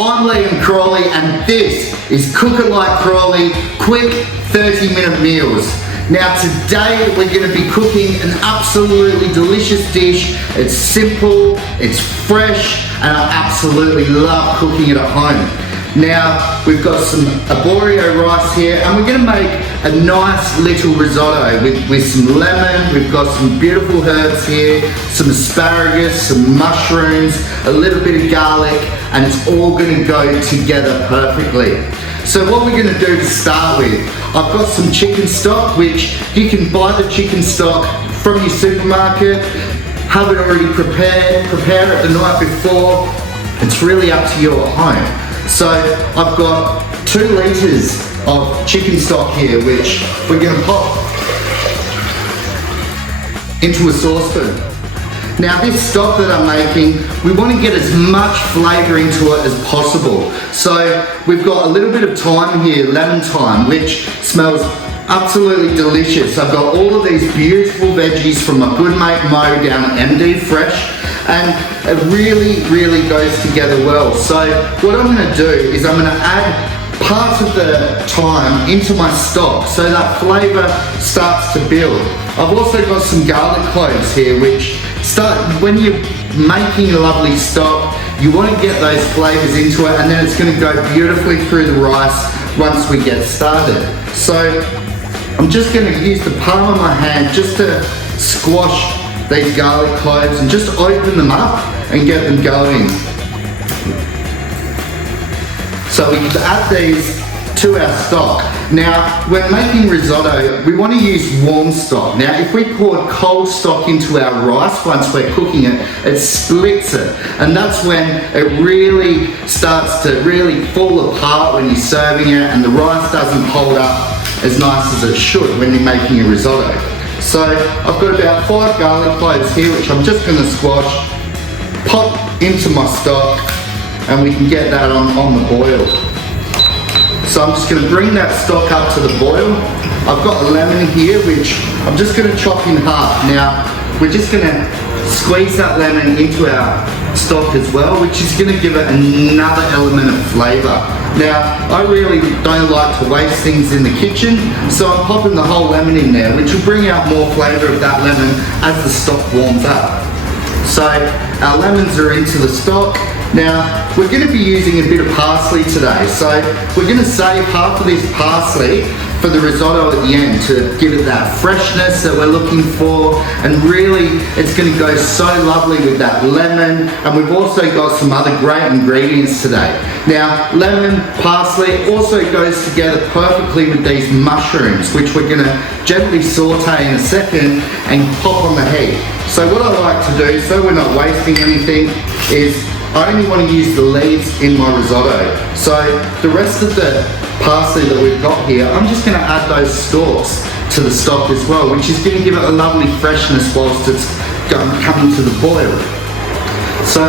I'm Liam Crawley and this is Cook It Like Crawley, quick 30-minute meals. Now today we're going to be cooking an absolutely delicious dish. It's simple, it's fresh, and I absolutely love cooking it at home. Now we've got some arborio rice here and we're going to make a nice little risotto with some lemon. We've got some beautiful herbs here, some asparagus, some mushrooms, a little bit of garlic, and it's all going to go together perfectly. So what we're going to do to start with, I've got some chicken stock, which you can buy the chicken stock from your supermarket, have it already prepared, prepare it the night before. It's really up to you at home. So I've got 2 litres of chicken stock here, which we're going to pop into a saucepan. Now this stock that I'm making, we want to get as much flavour into it as possible. So we've got a little bit of thyme here, lemon thyme, which smells absolutely delicious. I've got all of these beautiful veggies from my good mate Mo down at MD Fresh, and it really goes together well. So what I'm going to do is I'm going to add parts of the thyme into my stock so that flavour starts to build. I've also got some garlic cloves here, which when you're making a lovely stock, you want to get those flavours into it, and then it's going to go beautifully through the rice once we get started. So I'm just going to use the palm of my hand just to squash these garlic cloves and just open them up and get them going. So we can add these to our stock. Now when making risotto, we want to use warm stock. Now if we poured cold stock into our rice once we're cooking it, it splits it, and that's when it really starts to really fall apart when you're serving it, and the rice doesn't hold up as nice as it should when you're making a risotto. So I've got about 5 garlic cloves here, which I'm just going to squash, pop into my stock, and we can get that on the boil. So I'm just going to bring that stock up to the boil. I've got a lemon here, which I'm just going to chop in half. Now we're just going to squeeze that lemon into our stock as well, which is going to give it another element of flavour. Now I really don't like to waste things in the kitchen, so I'm popping the whole lemon in there, which will bring out more flavour of that lemon as the stock warms up. So our lemons are into the stock. Now we're going to be using a bit of parsley today, so we're going to save half of this parsley for the risotto at the end to give it that freshness that we're looking for, and really it's going to go so lovely with that lemon. And we've also got some other great ingredients today. Now lemon, parsley also goes together perfectly with these mushrooms, which we're going to gently saute in a second and pop on the heat. So what I like to do, so we're not wasting anything, is I only want to use the leaves in my risotto. So the rest of the parsley that we've got here, I'm just going to add those stalks to the stock as well, which is going to give it a lovely freshness whilst it's coming to the boil. So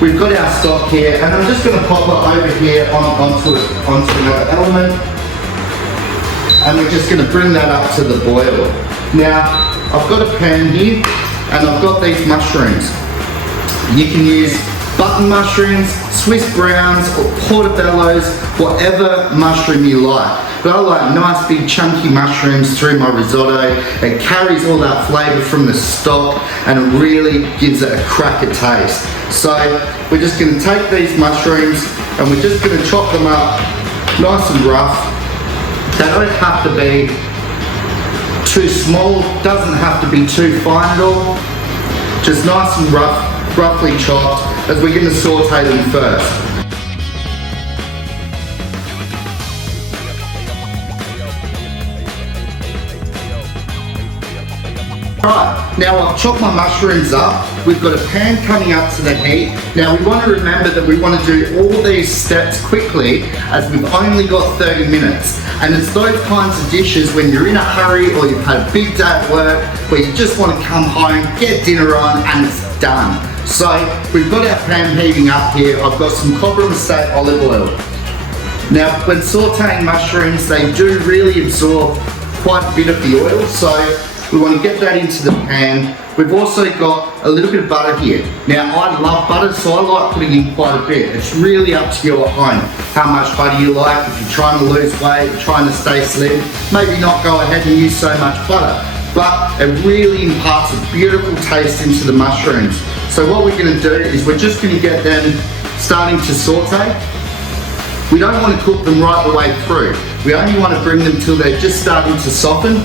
we've got our stock here, and I'm just going to pop it over here onto another element, and we're just going to bring that up to the boil. Now I've got a pan here, and I've got these mushrooms. You can use button mushrooms, Swiss browns, or portobellos, whatever mushroom you like. But I like nice big chunky mushrooms through my risotto. It carries all that flavour from the stock, and it really gives it a cracker taste. So we're just going to take these mushrooms and we're just going to chop them up nice and rough. They don't have to be too small, doesn't have to be too fine at all. Just nice and roughly chopped, as we're going to saute them first. Alright, now I've chopped my mushrooms up. We've got a pan coming up to the heat. Now we want to remember that we want to do all these steps quickly, as we've only got 30 minutes. And it's those kinds of dishes when you're in a hurry or you've had a big day at work where you just want to come home, get dinner on, and it's done. So we've got our pan heating up here. I've got some cobram estate olive oil. Now when sauteing mushrooms, they do really absorb quite a bit of the oil, so We want to get that into the pan. We've also got a little bit of butter here. Now, I love butter, so I like putting in quite a bit. It's really up to you at home how much butter you like. If you're trying to lose weight, trying to stay slim, maybe not go ahead and use so much butter. But it really imparts a beautiful taste into the mushrooms. So what we're going to do is we're just going to get them starting to saute. We don't want to cook them right the way through. We only want to bring them till they're just starting to soften,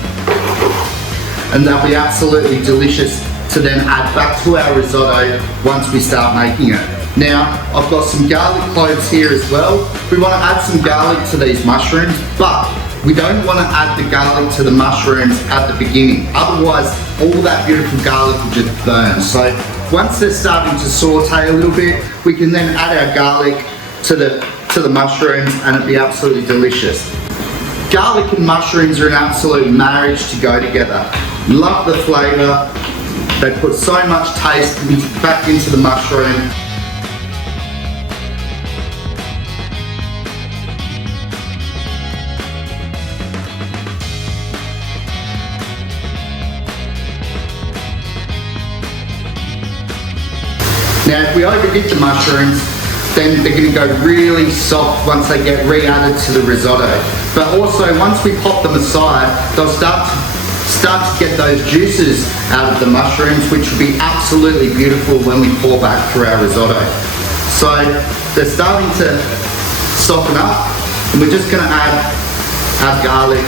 and they'll be absolutely delicious to then add back to our risotto once we start making it. Now, I've got some garlic cloves here as well. We want to add some garlic to these mushrooms, but we don't want to add the garlic to the mushrooms at the beginning. Otherwise, all that beautiful garlic will just burn. So once they're starting to saute a little bit, we can then add our garlic to the mushrooms, and it'll be absolutely delicious. Garlic and mushrooms are an absolute marriage to go together. Love the flavour. They put so much taste back into the mushroom. Now, if we overhit the mushrooms, then they're going to go really soft once they get re-added to the risotto. But also, once we pop them aside, they'll start to get those juices out of the mushrooms, which will be absolutely beautiful when we pour back through our risotto. So they're starting to soften up, and we're just going to add our garlic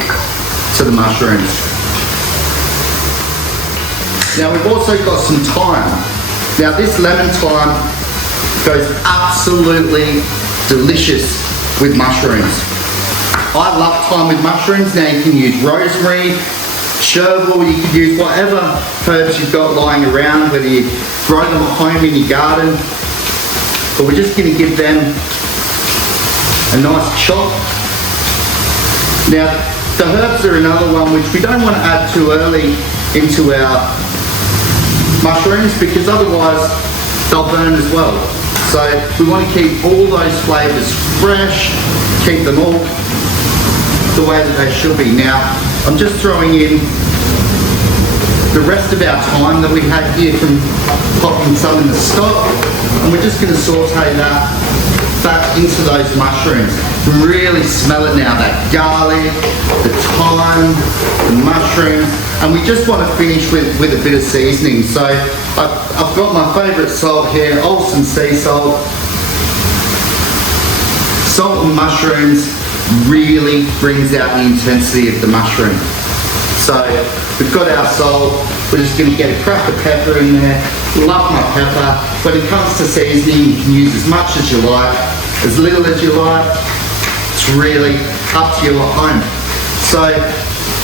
to the mushrooms. Now, we've also got some thyme. Now, this lemon thyme goes absolutely delicious with mushrooms. I love thyme with mushrooms. Now, you can use rosemary, chervil, you can use whatever herbs you've got lying around, whether you grow them at home in your garden. But we're just going to give them a nice chop. Now, the herbs are another one which we don't want to add too early into our mushrooms, because otherwise they'll burn as well. So we want to keep all those flavours fresh, keep them all the way that they should be. Now, I'm just throwing in the rest of our thyme that we had here from popping some in the stock, and we're just going to saute that back into those mushrooms. You can really smell it now, that garlic, the thyme, the mushrooms, and we just want to finish with a bit of seasoning. So I've got my favourite salt here, Olsen sea salt. Salt and mushrooms really brings out the intensity of the mushroom. So we've got our salt, we're just going to get a crack of pepper in there. Love my pepper. When it comes to seasoning, you can use as much as you like, as little as you like. It's really up to you at home. So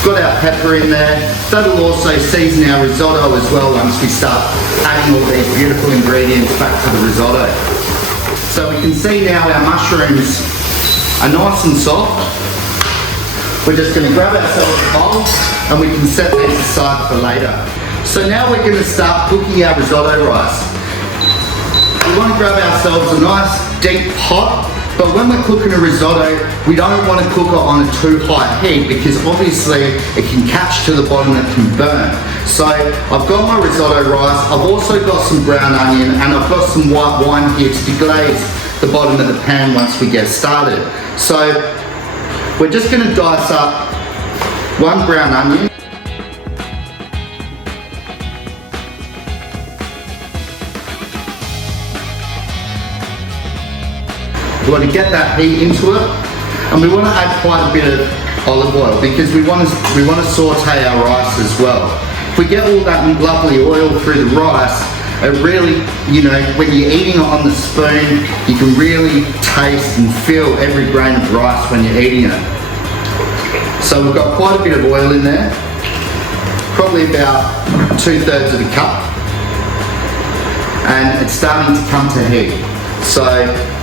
got our pepper in there. That'll also season our risotto as well once we start adding all these beautiful ingredients back to the risotto. So we can see now our mushrooms are nice and soft. We're just going to grab ourselves a bowl and we can set these aside for later. So now we're going to start cooking our risotto rice. We want to grab ourselves a nice deep pot, but when we're cooking a risotto, we don't want to cook it on a too high heat, because obviously it can catch to the bottom and it can burn. So I've got my risotto rice, I've also got some brown onion, and I've got some white wine here to deglaze the bottom of the pan once we get started. So we're just going to dice up one brown onion. We want to get that heat into it, and we want to add quite a bit of olive oil, because we want to saute our rice as well. If we get all that lovely oil through the rice, it really, when you're eating it on the spoon, you can really taste and feel every grain of rice when you're eating it. So we've got quite a bit of oil in there, probably about 2/3 of a cup, and it's starting to come to heat. So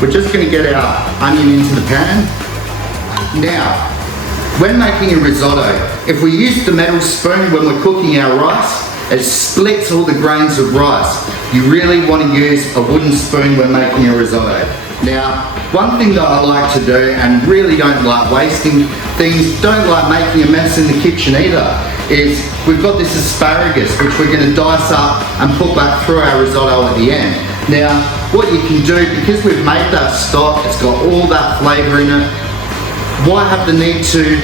we're just going to get our onion into the pan. Now, when making a risotto, if we use the metal spoon when we're cooking our rice, it splits all the grains of rice. You really want to use a wooden spoon when making a risotto. Now, one thing that I like to do, and really don't like wasting things, don't like making a mess in the kitchen either, is we've got this asparagus which we're going to dice up and put back through our risotto at the end. Now, what you can do, because we've made that stock, it's got all that flavour in it, why have the need to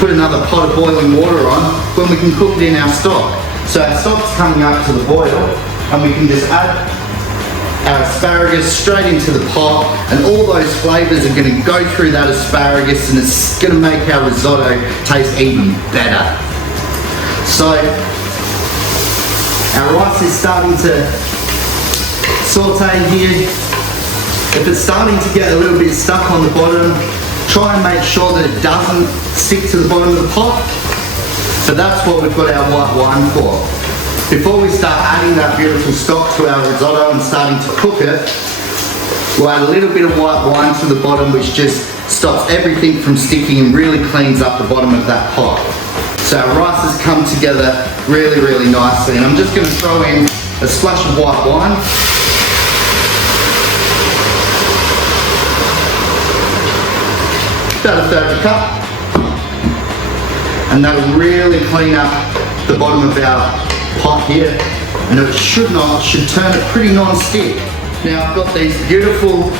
put another pot of boiling water on when we can cook it in our stock? So our stock's coming up to the boil, and we can just add our asparagus straight into the pot, and all those flavours are going to go through that asparagus, and it's going to make our risotto taste even better. So our rice is starting to saute here. If it's starting to get a little bit stuck on the bottom, try and make sure that it doesn't stick to the bottom of the pot. So that's what we've got our white wine for. Before we start adding that beautiful stock to our risotto and starting to cook it, we'll add a little bit of white wine to the bottom, which just stops everything from sticking and really cleans up the bottom of that pot. So our rice has come together really, really nicely, and I'm just going to throw in a splash of white wine. About a third of a cup. And that'll really clean up the bottom of our pot here, and it should turn it pretty non-stick. Now I've got these beautiful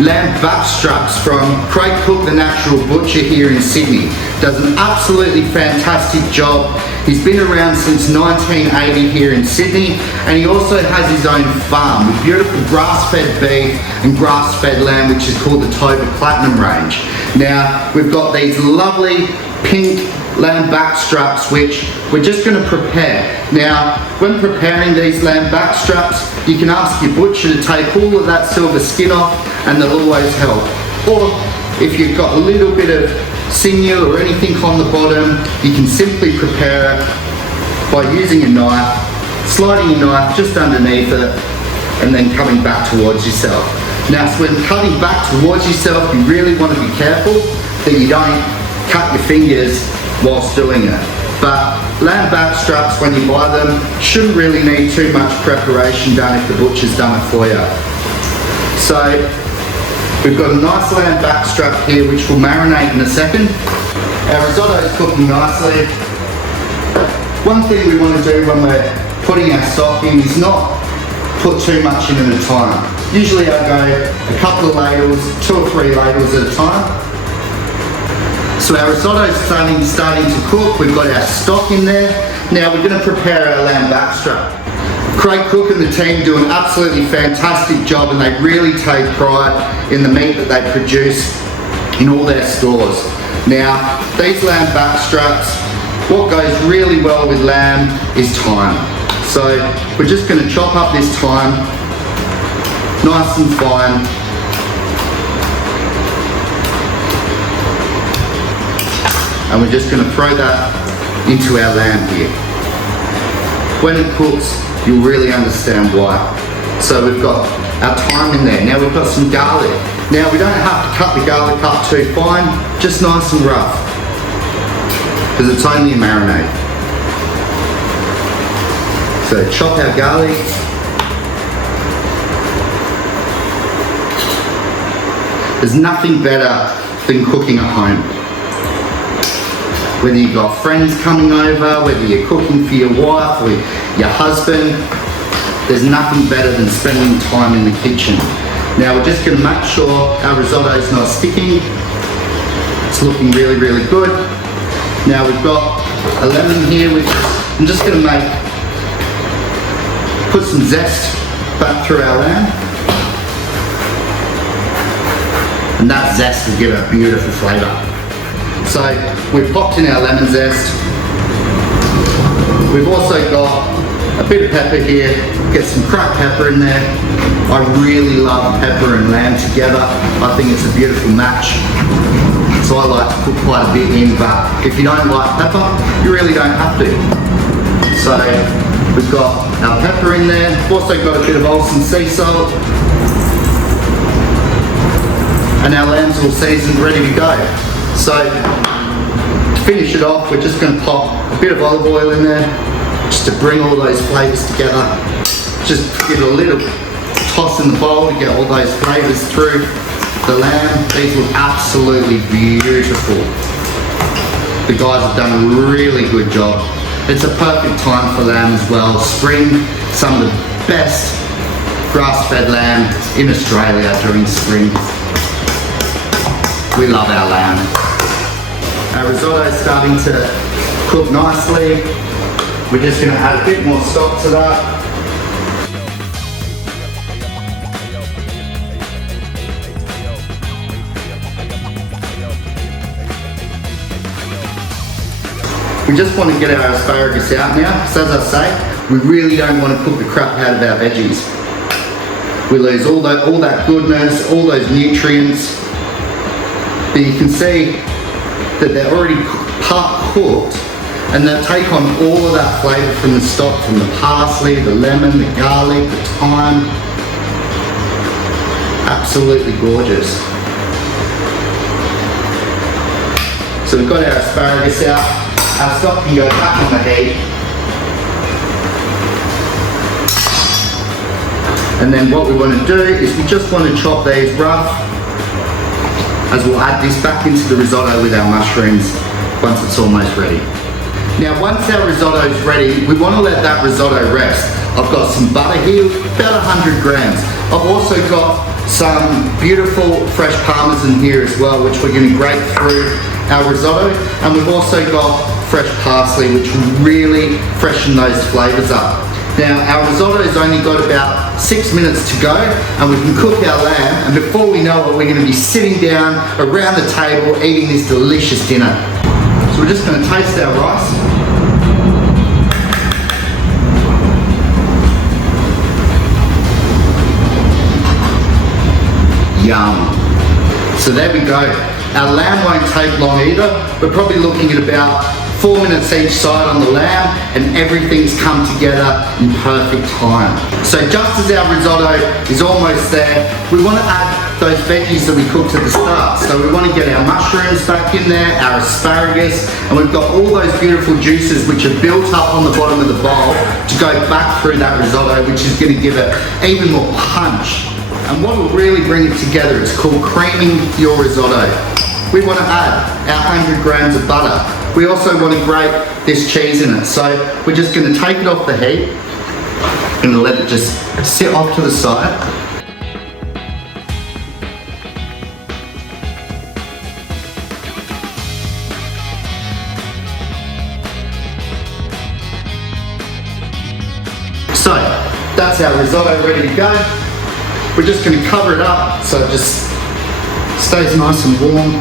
lamb backstraps from Craig Cook, the Natural Butcher here in Sydney. Does an absolutely fantastic job. He's been around since 1980 here in Sydney, and he also has his own farm with beautiful grass-fed beef and grass-fed lamb, which is called the Toba Platinum range. Now we've got these lovely pink lamb backstraps which we're just going to prepare. Now when preparing these lamb backstraps, you can ask your butcher to take all of that silver skin off, and they'll always help. Or if you've got a little bit of sinew or anything on the bottom, you can simply prepare it by using a knife, sliding your knife just underneath it, and then coming back towards yourself. Now so when cutting back towards yourself, you really want to be careful that you don't cut your fingers whilst doing it. But lamb backstraps, when you buy them, shouldn't really need too much preparation done if the butcher's done it for you. So we've got a nice lamb backstrap here which will marinate in a second. Our risotto is cooking nicely. One thing we want to do when we're putting our stock in is not put too much in at a time. Usually I go a couple of ladles, 2 or 3 ladles at a time. So our risotto is starting to cook. We've got our stock in there. Now we're going to prepare our lamb backstrap. Craig Cook and the team do an absolutely fantastic job, and they really take pride in the meat that they produce in all their stores. Now these lamb backstraps, what goes really well with lamb is thyme. So we're just going to chop up this thyme nice and fine. And we're just going to throw that into our lamb here. When it cooks, you'll really understand why. So we've got our thyme in there. Now we've got some garlic. Now we don't have to cut the garlic up too fine, just nice and rough, because it's only a marinade. So chop our garlic. There's nothing better than cooking at home. Whether you've got friends coming over, whether you're cooking for your wife or your husband, there's nothing better than spending time in the kitchen. Now we're just going to make sure our risotto is not sticking. It's looking really, really good. Now we've got a lemon here, which I'm just going to put some zest back through our lamb. And that zest will give it a beautiful flavour. So we've popped in our lemon zest. We've also got a bit of pepper here. Get some cracked pepper in there. I really love pepper and lamb together. I think it's a beautiful match. So I like to put quite a bit in, but if you don't like pepper, you really don't have to. So we've got our pepper in there. We've also got a bit of Olsen sea salt. And our lamb's all seasoned, ready to go. So to finish it off, we're just going to pop a bit of olive oil in there, just to bring all those flavours together. Just give it a little toss in the bowl to get all those flavours through the lamb. These look absolutely beautiful. The guys have done a really good job. It's a perfect time for lamb as well. Spring, some of the best grass-fed lamb in Australia during spring. We love our lamb. Our risotto is starting to cook nicely. We're just going to add a bit more stock to that. We just want to get our asparagus out now, so as I say, we really don't want to cook the crap out of our veggies. We lose all that goodness, all those nutrients. But you can see that they're already part cooked, and they'll take on all of that flavour from the stock, from the parsley, the lemon, the garlic, the thyme. Absolutely gorgeous. So we've got our asparagus out. Our stock can go back on the heat. And then what we want to do is we just want to chop these rough, as we'll add this back into the risotto with our mushrooms once it's almost ready. Now once our risotto is ready, we want to let that risotto rest. I've got some butter here, about 100 grams. I've also got some beautiful fresh parmesan here as well, which we're going to grate through our risotto. And we've also got fresh parsley, which will really freshen those flavours up. Now our risotto has only got about 6 minutes to go, and we can cook our lamb, and before we know it, we're going to be sitting down around the table eating this delicious dinner. So we're just going to taste our rice. Yum. So there we go. Our lamb won't take long either. We're probably looking at about 4 minutes each side on the lamb, and everything's come together in perfect time. So just as our risotto is almost there, we want to add those veggies that we cooked at the start. So we want to get our mushrooms back in there, our asparagus, and we've got all those beautiful juices which are built up on the bottom of the bowl to go back through that risotto, which is going to give it even more punch. And what will really bring it together is called creaming your risotto. We want to add our 100 grams of butter. We also want to grate this cheese in it. So we're just going to take it off the heat. Going to let it just sit off to the side. So that's our risotto ready to go. We're just going to cover it up so it just stays nice and warm.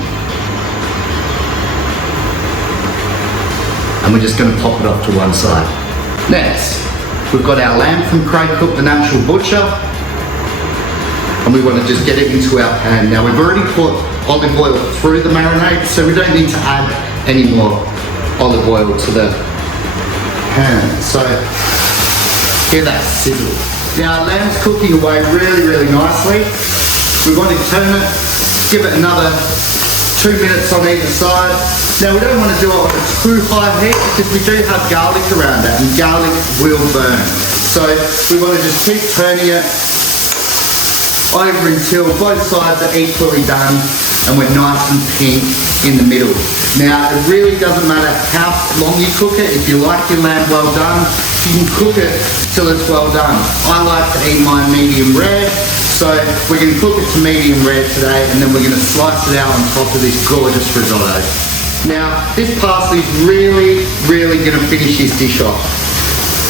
And we're just going to pop it off to one side. Next, we've got our lamb from Crawley Cook, the natural butcher, and we want to just get it into our pan. Now we've already put olive oil through the marinade, so we don't need to add any more olive oil to the pan. So hear that sizzle. Now our lamb's cooking away really, really nicely. We want to turn it, give it another 2 minutes on either side. Now we don't want to do it on a too high heat because we do have garlic around that, and garlic will burn. So we want to just keep turning it over until both sides are equally done and we're nice and pink in the middle. Now it really doesn't matter how long you cook it. If you like your lamb well done, you can cook it till it's well done. I like to eat mine medium rare. So we're going to cook it to medium rare today, and then we're going to slice it out on top of this gorgeous risotto. Now, this parsley is really, really going to finish this dish off.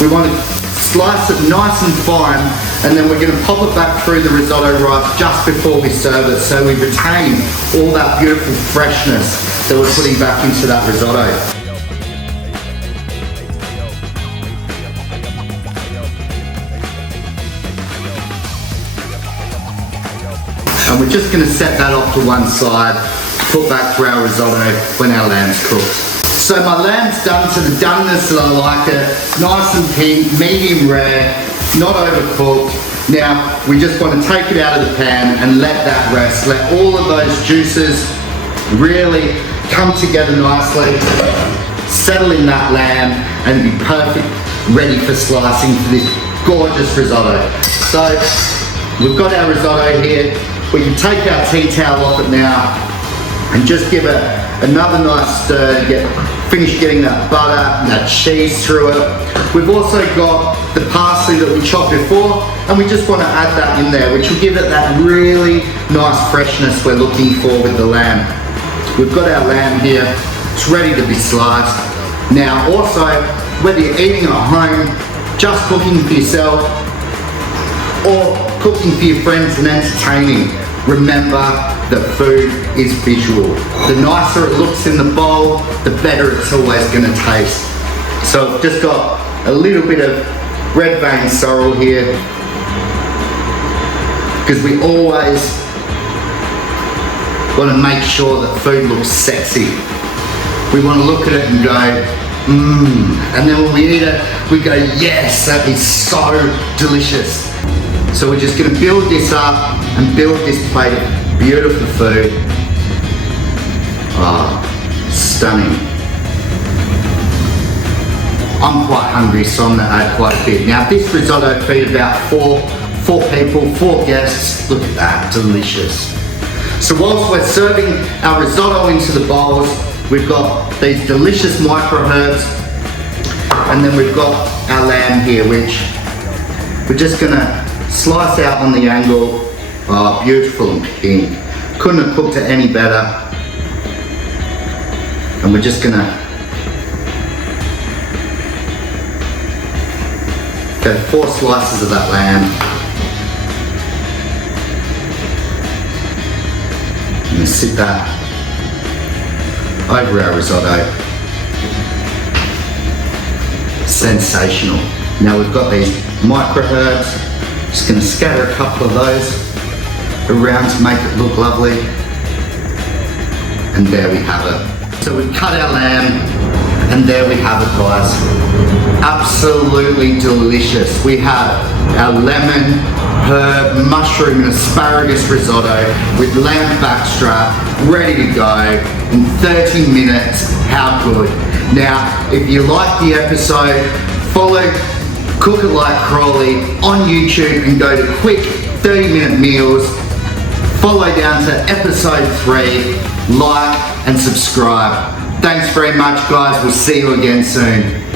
We want to slice it nice and fine, and then we're going to pop it back through the risotto right just before we serve it, so we retain all that beautiful freshness that we're putting back into that risotto. And we're just going to set that off to one side, put back through our risotto when our lamb's cooked. So my lamb's done to the doneness that I like it, nice and pink, medium rare, not overcooked. Now we just want to take it out of the pan and let that rest, let all of those juices really come together nicely, settle in that lamb, and be perfect, ready for slicing for this gorgeous risotto. So We've got our risotto here. We can take our tea towel off it now and just give it another nice stir to finish getting that butter and that cheese through it. We've also got the parsley that we chopped before, and we just want to add that in there, which will give it that really nice freshness we're looking for with the lamb. We've got our lamb here. It's ready to be sliced. Now also, whether you're eating at home, just cooking for yourself, or cooking for your friends and entertaining, remember that food is visual. The nicer it looks in the bowl, the better it's always going to taste. So I've just got a little bit of red vein sorrel here, because we always want to make sure that food looks sexy. We want to look at it and go, and then when we eat it, we go, yes, that is so delicious. So we're just going to build this up and build this plate of beautiful food. Stunning. I'm quite hungry, so I'm going to add quite a bit. Now this risotto feed about four people, 4 guests. Look at that, delicious. So whilst we're serving our risotto into the bowls, we've got these delicious micro herbs, and then we've got our lamb here, which we're just going to slice out on the angle. Oh, beautiful and pink. Couldn't have cooked it any better. And we're just gonna go 4 slices of that lamb. I'm gonna sit that over our risotto. Sensational. Now we've got these micro herbs. Just going to scatter a couple of those around to make it look lovely. And there we have it. So we've cut our lamb, and there we have it, guys. Absolutely delicious. We have our lemon, herb, mushroom and asparagus risotto with lamb backstrap ready to go in 30 minutes. How good. Now, if you like the episode, follow Cook It Like Crawley on YouTube and go to quick 30-minute meals. Follow down to episode 3, like and subscribe. Thanks very much, guys. We'll see you again soon.